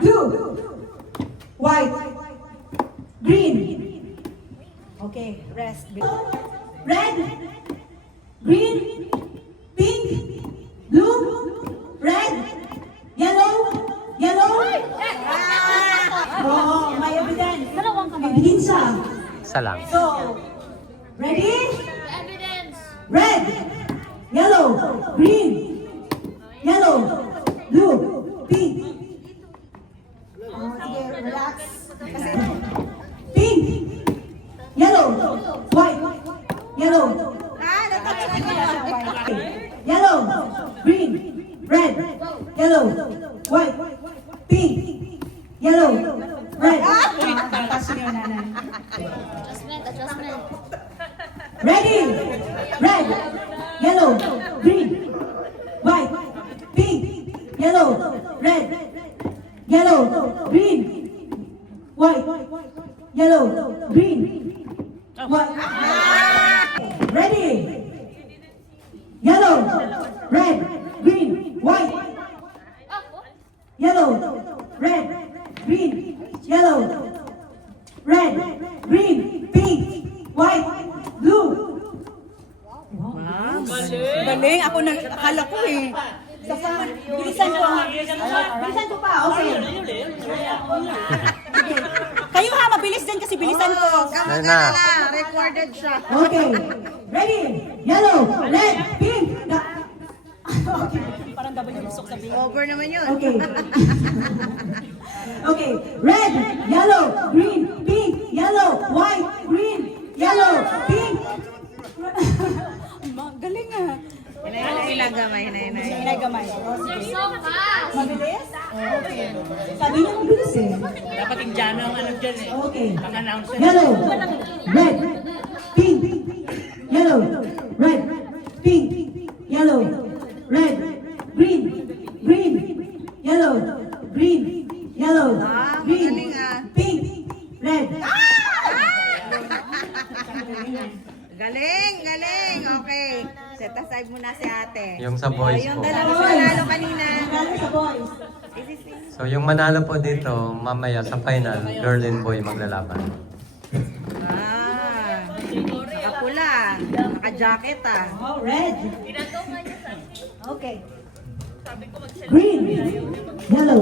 blue, white, green. Okay, rest. Red, green, pink, blue, red, yellow, yellow. Oh, may evidence. May ebidensya. Isa lang. So, ready? Evidence. Red, yellow, green, yellow, blue, pink. Oh, sige, relax. Kasi, pink, yellow, white, yellow. Yellow, green, red, yellow, white, pink, yellow, red. Adjustment. Ready? Red, yellow, green, white, pink, yellow, red, yellow, green, white, yellow, green, white. Ready? Yellow, red, green, white, yellow, red, green, yellow, red, green, pink, white, blue. Galing, ako akala ko eh. Bilisan ko. Bilisan ko pa, okay. Kayo ha, mabilis din kasi bilisan ko. Ayun na. Recorded siya. Okay. Ready? Yellow, red, pink. Okay. Parang double yung gusto ko sabihin. Over naman yun. Okay. Okay. Red, yellow, green, pink, yellow, white, green, yellow, pink. Galing ah. Hinagamay. Inay gamay. You're so fast. Mabilis? Okay. Sabi niya mabilis eh. Dapat Indiano ang ano dyan eh. Okay. Pang-announcer. Yellow, red, pink, yellow, red, pink, yellow, red, green, green, yellow, green, yellow, green, pink, red. Galing. Okay. Set aside muna si ate. Yung sa boys Yung po. dalawa panalo kanina. Galing sa boys. So yung manalo po dito, mamaya sa final, girl and boy maglalaban. Nakapula. Naka-jacket ah. Oh, red. Okay. Green, yellow,